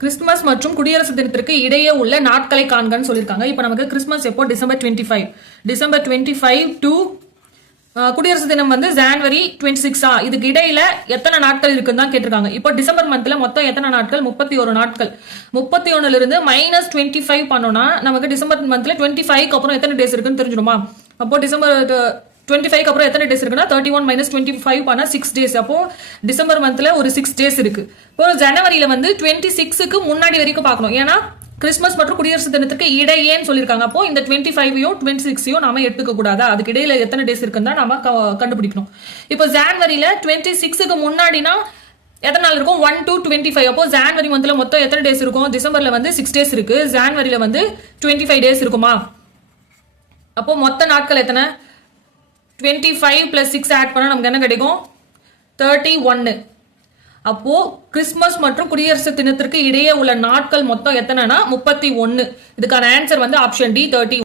Christmas மற்றும் குடியரசு தினத்திற்கு இடையே உள்ள நாட்களை காண்கன்னு சொல்லியிருக்காங்க. இப்போ நமக்கு கிறிஸ்துமஸ் எப்போ டிசம்பர் 25 டு குடியரசு தினம் வந்து ஜனவரி 26 இதுக்கு இடையில எத்தனை நாட்கள் இருக்குன்னு தான் கேட்டிருக்காங்க. இப்போ டிசம்பர் மந்த்ல மொத்தம் எத்தனை நாட்கள்? 31 நாட்கள். 31 இருந்து -25 பண்ணோம்னா நமக்கு டிசம்பர் மந்த்ல 25க்கு அப்புறம் எத்தனை டேஸ் இருக்குன்னு தெரிஞ்சிடுமா? அப்போ டிசம்பர் 25க்கு அப்புறம் எத்தனை டேஸ் இருக்குன்னா 31 - 25 பண்ணா 6 டேஸ். அப்போ டிசம்பர் மந்த்ல ஒரு 6 டேஸ் இருக்கு. இப்போ ஜனவரியில வந்து 26க்கு முன்னாடி வரைக்கும் பார்க்கணும். ஏன்னா கிறிஸ்துமஸ் மற்றும் குடியரசு தினத்துக்கு இடையேன்னு சொல்லியிருக்காங்க. அப்போ இந்த 25யோ 26யோ நாம எடுத்துக்க கூடாதா? அதுக்கு இடையில எத்தனை டேஸ் இருக்குன்னு தான் நாம கண்டுபிடிக்கணும். இப்போ ஜனவரியில 26க்கு முன்னாடினா எத்தனை நாள் இருக்கும்? 1 to 25. அப்போ ஜனவரி மந்த்ல மொத்தம் எத்தனை டேஸ் இருக்கும்? டிசம்பர்ல வந்து 6 டேஸ் இருக்கு, ஜனவரியில வந்து 25 டேஸ் இருக்குமா? அப்போ மொத்த நாட்கள் எத்தனை? 25 + 6 ஆட் பண்ணா நமக்கு என்ன கிடைக்கும்? 31. அப்போ கிறிஸ்துமஸ் மற்றும் குடியரசு தினத்திற்கு இடையே உள்ள நாட்கள் மொத்தம் எத்தனைனா 31. இதுக்கான ஆன்சர் வந்து ஆப்ஷன் டி 31.